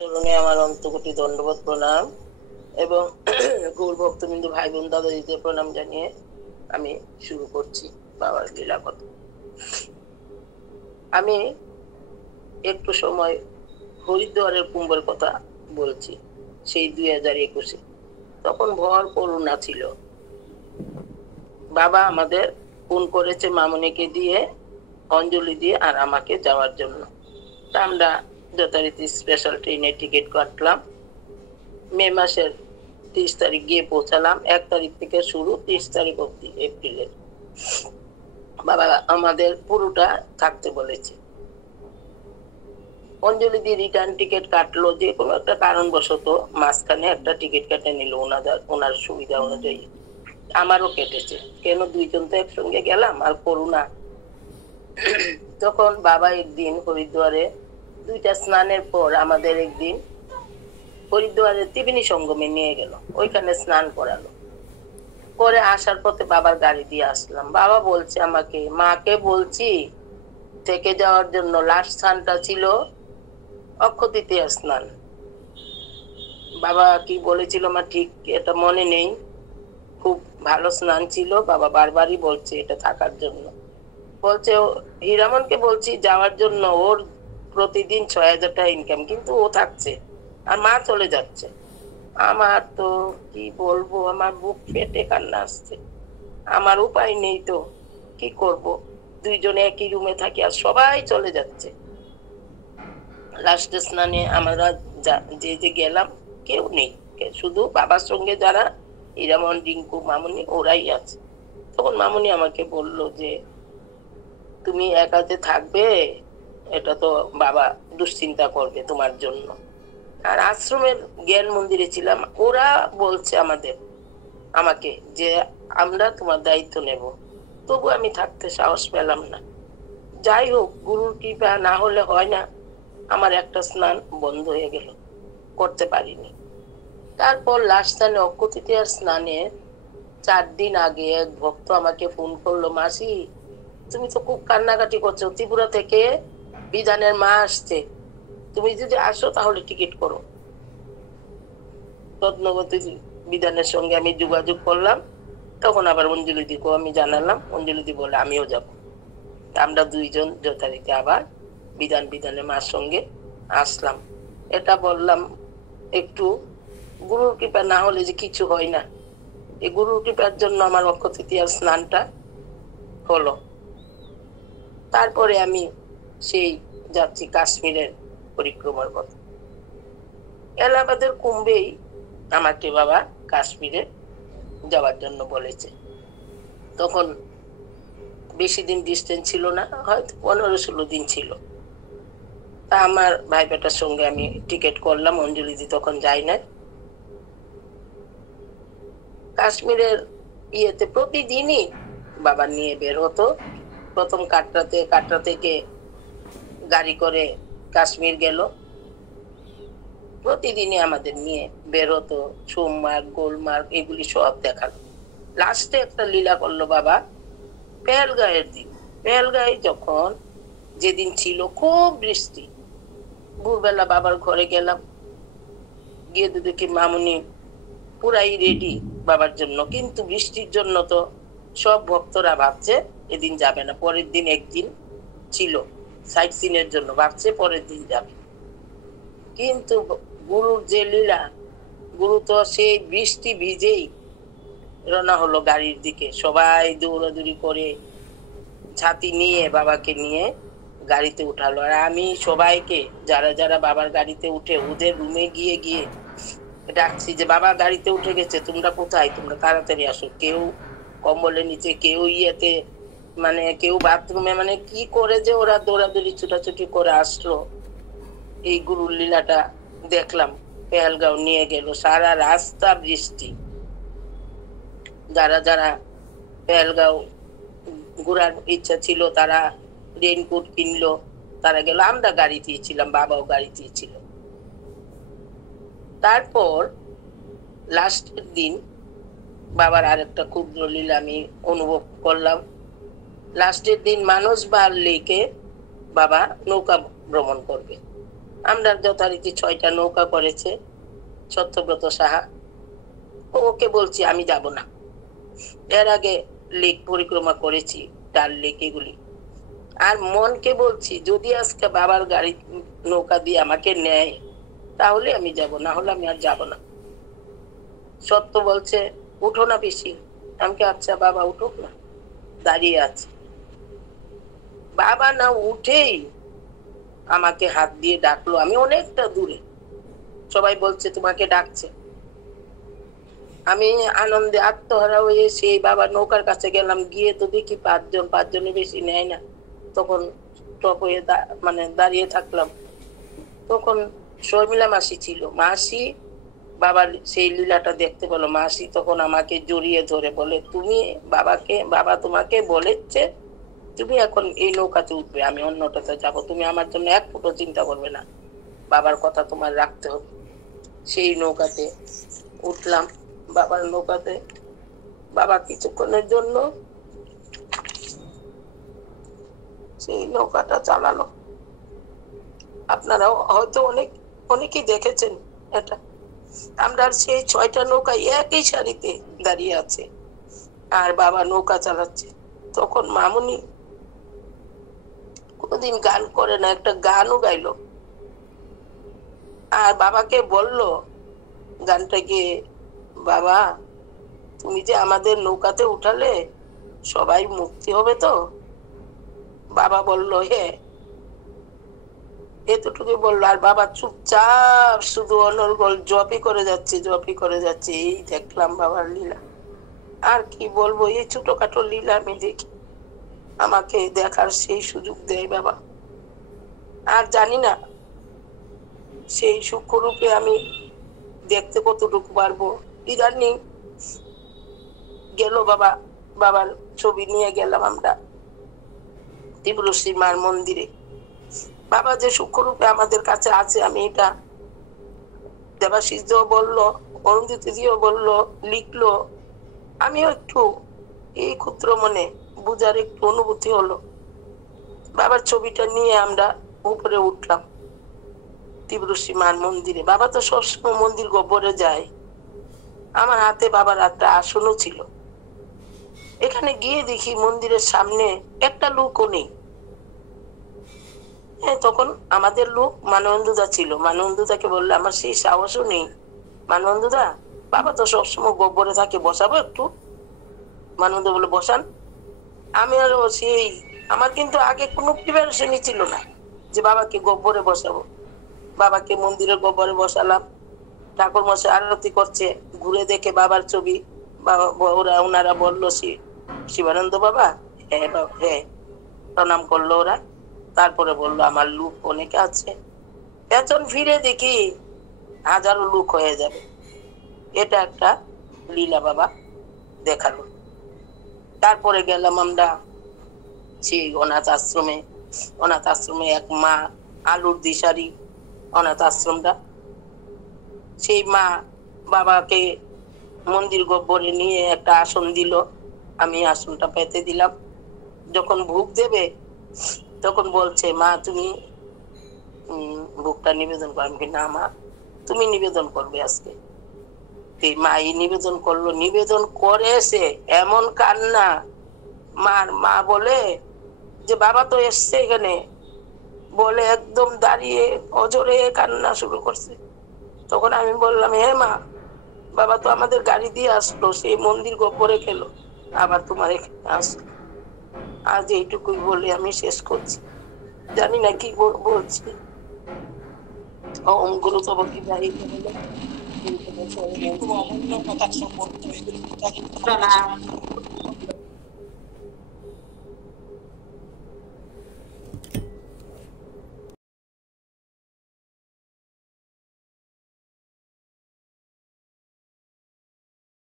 চরণে আমার অন্তকোটি দণ্ডবোধ প্রণাম এবং গৌর ভক্তবিন্দু ভাই বোন দাদা দিতে প্রণাম জানিয়ে আমি শুরু করছি বাবার লীলা কথা। আমি একটু সময় হরিদ্বারের কুম্ভের কথা বলছি। সেই 2021-এ তখন ভর করুণা ছিল। বাবা আমাদের ফোন করেছে মামনিকে দিয়ে, অঞ্জলি দিয়ে আর আমাকে যাওয়ার জন্য। তা আমরা যথারীতি স্পেশাল ট্রেনের টিকিট কাটলাম। মে মাসের 30 তারিখ গিয়ে পৌঁছালাম। 1 তারিখ থেকে শুরু, 30 তারিখ অব্দি এপ্রিলের। বাবা আমাদের পুরোটা থাকতে বলেছে। অঞ্জলি দিয়ে রিটার্ন টিকিট কাটলো, যে কোনো একটা কারণবশত মাঝখানে একটা টিকিট কেটে নিল ওনার সুবিধা অনুযায়ী। আমারও কেটেছে, কেন দুইজন তো একসঙ্গে গেলাম। আর করুণা তখন বাবা একদিন হরিদ্বারে 2টা স্নানের পর আমাদের একদিন হরিদ্বারের ত্রিবেণী সঙ্গমে নিয়ে গেল, ওইখানে স্নান করালো। করে আসার পথে বাবার গাড়ি দিয়ে আসলাম। বাবা বলছে আমাকে, মাকে বলছি থেকে যাওয়ার জন্য। লাস্ট স্নানটা ছিল অক্ষয় তৃতীয়া স্নান। বাবা কি বলেছিল আমার ঠিক এটা মনে নেই, খুব ভালো স্নান ছিল। বাবা বারবারই বলছে এটা থাকার জন্য। বলছে হীরামনকে বলছি যাওয়ার জন্য, ওর প্রতিদিন 6,000 টাকা ইনকাম, কিন্তু ও থাকছে আর মা চলে যাচ্ছে। আমার তো কি বলবো, আমার বুক ফেটে কান্না আসছে। আমার উপায় নেই, তো কি করব। দুইজনে একই রুমে থাকি আর সবাই চলে যাচ্ছে। লাস্ট স্নানে আমরা যে গেলাম কেউ নেই, শুধু বাবার সঙ্গে যারা হীরামন, রিঙ্কু, মামুনি ওরাই আছে। তখন মামুনি আমাকে বলল যে তুমি একাতে থাকবে, এটা তো বাবা দুশ্চিন্তা করবে তোমার জন্য। আর আশ্রমের জ্ঞান মন্দিরে ছিলাম, ওরা বলছে আমাকে যে আমরা তোমার দায়িত্ব নেব। তবু আমি থাকতে সাহস পেলাম না। যাই হোক, গুরুর কৃপা না হলে হয় না। আমার একটা স্নান বন্ধ হয়ে গেল, করতে পারিনি। তারপর লাস্ট স্নানে অক্ষয় তৃতীয়ার স্নানে 4 দিন আগে এক ভক্ত আমাকে ফোন করলো, মাসি তুমি তো খুব কান্নাকাটি করছো, ত্রিপুরা থেকে বিধানের মা আসছে, তুমি যদি আসো তাহলে টিকিট করো। রত্নবতী বিধানের সঙ্গে আমি যোগাযোগ করলাম। তখন আবার অঞ্জলি দিকেও আমি জানালাম, অঞ্জলি দি বলে আমিও যাব। আমরা দুইজন যথারীতি আবার বিধানের মার সঙ্গে আসলাম। এটা বললাম একটু, গুরুর কৃপা না হলে যে কিছু হয় না। এই গুরুর কৃপার জন্য আমার অক্ষয় তৃতীয়ার স্নানটা হলো। তারপরে আমি সেই যাচ্ছি কাশ্মীরের পরিক্রমার পথে। এলাহাবাদের কুম্ভেই আমাকে বাবা কাশ্মীরে যাওয়ার জন্য বলেছে। তখন বেশি দিন ডিস্টেন্স ছিল না, হয়তো 15-16 দিন ছিল। তা আমার ভাই বেটার সঙ্গে আমি টিকিট করলাম, অঞ্জলি দি তখন যাই না। কাশ্মীরের ইয়েতে প্রতিদিনই বাবা নিয়ে বের হতো। প্রথম কাটরা থেকে গাড়ি করে কাশ্মীর গেল, প্রতিদিনই আমাদের নিয়ে বের হতো। সোমমার্গ, গোলমার্গ এগুলি সব দেখালো। লাস্টে একটা লীলা করলো বাবা পেহেলগাঁয়ের দিন। পেহেলগাঁয়ে যখন যেদিন ছিল খুব বৃষ্টি, ভোরবেলা বাবার ঘরে গেলাম, গিয়ে তো দেখি মামুনি পুরাই রেডি বাবার জন্য, কিন্তু বৃষ্টির জন্য তো সব ভক্তরা ভাবছে এদিন যাবে না। পরের দিন একদিন ছিল সাইট সিনের জন্য, ভাবছে পরের দিন যাবে। কিন্তু গুরুর যে লীলা, গুরু তো সেই বৃষ্টি ভিজেই রওনা হলো গাড়ির দিকে। সবাই দৌড়াদৌড়ি করে ছাতি নিয়ে বাবাকে নিয়ে গাড়িতে উঠালো। আর আমি সবাইকে যারা যারা বাবার গাড়িতে উঠে ওদের রুমে গিয়ে গিয়ে ডাকছি যে বাবা গাড়িতে উঠে গেছে, তোমরা কোথায়, তোমরা তাড়াতাড়ি আসো। কেউ কম্বলের নিচে, কেউ ইয়েতে, মানে কেউ বাথরুমে, মানে কি করে যে ওরা দৌড়াদৌড়ি ছুটাছুটি করে আসলো। এই গুরুর লীলাটা দেখলাম। পেহেলগাঁও নিয়ে গেল, সারা রাস্তা বৃষ্টি। যারা যারা পেহেলগাঁও ঘোরার ইচ্ছা ছিল তারা রেইনকোট কিনলো, তারা গেল। আমরা গাড়িতেই ছিলাম, বাবাও গাড়িতেই ছিল। তারপর লাস্টের দিন বাবার আরেকটা ক্ষুদ্র লীলা আমি অনুভব করলাম। লাস্টের দিন মানসবার লেকে বাবা নৌকা ভ্রমণ করবে। আমরা যথারীতি 6টা নৌকা করেছে সত্যব্রত সাহা। ওকে বলছি আমি যাব না। এর আগে লেক পরিক্রমা করেছি, ডাল লেক এগুলি। আর মনকে বলছি যদি আজকে বাবার গাড়ি নৌকা দিয়ে আমাকে নেয় তাহলে আমি যাব, না হলে আমি আর যাব না। সত্য বলছে উঠো না বেশি। আমাকে আচ্ছা বাবা উঠুক না, দাঁড়িয়ে আছে। বাবা না উঠেই আমাকে হাত দিয়ে ডাকলো, আমি অনেকটা দূরে, সবাই বলছে তোমাকে ডাকছে। আমি আনন্দে আত্মহারা হয়ে সেই বাবার নৌকার কাছে গেলাম, গিয়ে তো দেখি 5জনের বেশি নেয় না। তখন টপ হয়ে মানে দাঁড়িয়ে থাকলাম। তখন শর্মিলা মাসি ছিল, মাসি বাবার সেই লীলাটা দেখতে পেলো। মাসি তখন আমাকে জড়িয়ে ধরে বলে তুমি বাবা তোমাকে বলেছে তুমি এখন এই নৌকাতে উঠবে, আমি অন্যটাতে যাব, তুমি আমার জন্য এক ফুটো চিন্তা করবে না, বাবার কথা তোমার রাখতে হবে। সেই নৌকাতে উঠলাম, বাবার নৌকাতে। বাবা কিছুক্ষণের জন্য সেই নৌকাটা চালালো। আপনারাও হয়তো অনেকেই দেখেছেন এটা। আমরা সেই 6টা নৌকা একই সারিতে দাঁড়িয়ে আছে আর বাবা নৌকা চালাচ্ছে। তখন মামুনি কোনদিন গান করে না, একটা গানও গাইলো আর বাবাকে বলল গানটাকে, বাবা তুমি যে আমাদের নৌকাতে উঠালে সবাই মুক্তি হবে তো? বাবা বলল হ্যাঁ, এতটুকু বললো। আর বাবা চুপচাপ শুধু অনর্গল জপই করে যাচ্ছে। এই দেখলাম বাবার লীলা। আর কি বলবো, এই ছোটখাটো লীলা আমি দেখি, আমাকে দেখার সেই সুযোগ দেয় বাবা। আর জানি না সেই সূক্ষ্মরূপে আমি দেখতে কতটুকু পারবো। ইদানিং গেল বাবার ছবি নিয়ে গেলাম আমরা ত্রিপুরশ্রী মার মন্দিরে। বাবা যে সূক্ষ্মরূপে আমাদের কাছে আছে, আমি এটা দেবাশিস বললো, অরুন্ধতি দিও বললো, লিখলো, আমিও একটু এই ক্ষুদ্র মনে বুঝার একটু অনুভূতি হলো। বাবার ছবিটা নিয়ে আমরা উপরে উঠলাম ত্রিপুরশ্রী মার মন্দিরে। বাবা তো সবসময় মন্দির গহ্বরে যায়। আমার হাতে বাবার একটা আসনও ছিল। এখানে গিয়ে দেখি মন্দিরের সামনে একটা লোকও নেই। তখন আমাদের লোক মানবন্ধুদা ছিল। মানবন্ধুদাকে বললে আমার সেই সাহসও নেই। মানবন্ধুদা বাবা তো সবসময় গহ্বরে থাকে, বসাবো একটু? মানবন্ধু বলে বসান। আমি আরো সেই আমার কিন্তু আগে কোনো প্রিপারেশনই ছিল না যে বাবাকে গহ্বরে বসাবো। বাবাকে মন্দিরের গহ্বরে বসালাম। ঠাকুর মশাই আরতি করছে, ঘুরে দেখে বাবার ছবি। ওনারা বললো শিবানন্দ বাবা। হ্যাঁ, প্রণাম করলো ওরা। তারপরে বললো আমার লোক অনেকে আছে। পেছন ফিরে দেখি হাজারো লোক হয়ে যাবে। এটা একটা লীলা বাবা দেখালো। তারপরে গেলাম আমরা সেই অনাথ আশ্রমে এক মা, আলুর দিশারি অনাথ আশ্রমটা। সেই মা বাবাকে মন্দির গহ্বরে নিয়ে একটা আসন দিল, আমি আসনটা পেতে দিলাম। যখন ভোগ দেবে তখন বলছে মা তুমি ভোগটা নিবেদন করো। আমি না মা তুমি নিবেদন করবে আজকে। মা নিবেদন করলো, নিবেদন করে সে এমন কান্না। মা বলে যে বাবা তো এসছে এখানে, বলে একদম দাঁড়িয়ে অজরে কান্না শুরু করছে। তখন আমি বললাম হ্যাঁ মা, বাবা তো আমাদের গাড়ি দিয়ে আসলো, সেই মন্দির গহ্বরে গেল, আবার তোমার এখানে আসলো। আজ এইটুকুই বলে আমি শেষ করছি। জানি না কি বলছি। ওম গুরু তব কৃপাহি খুব অমূল্য কথা সম্পর্ক প্রণাম।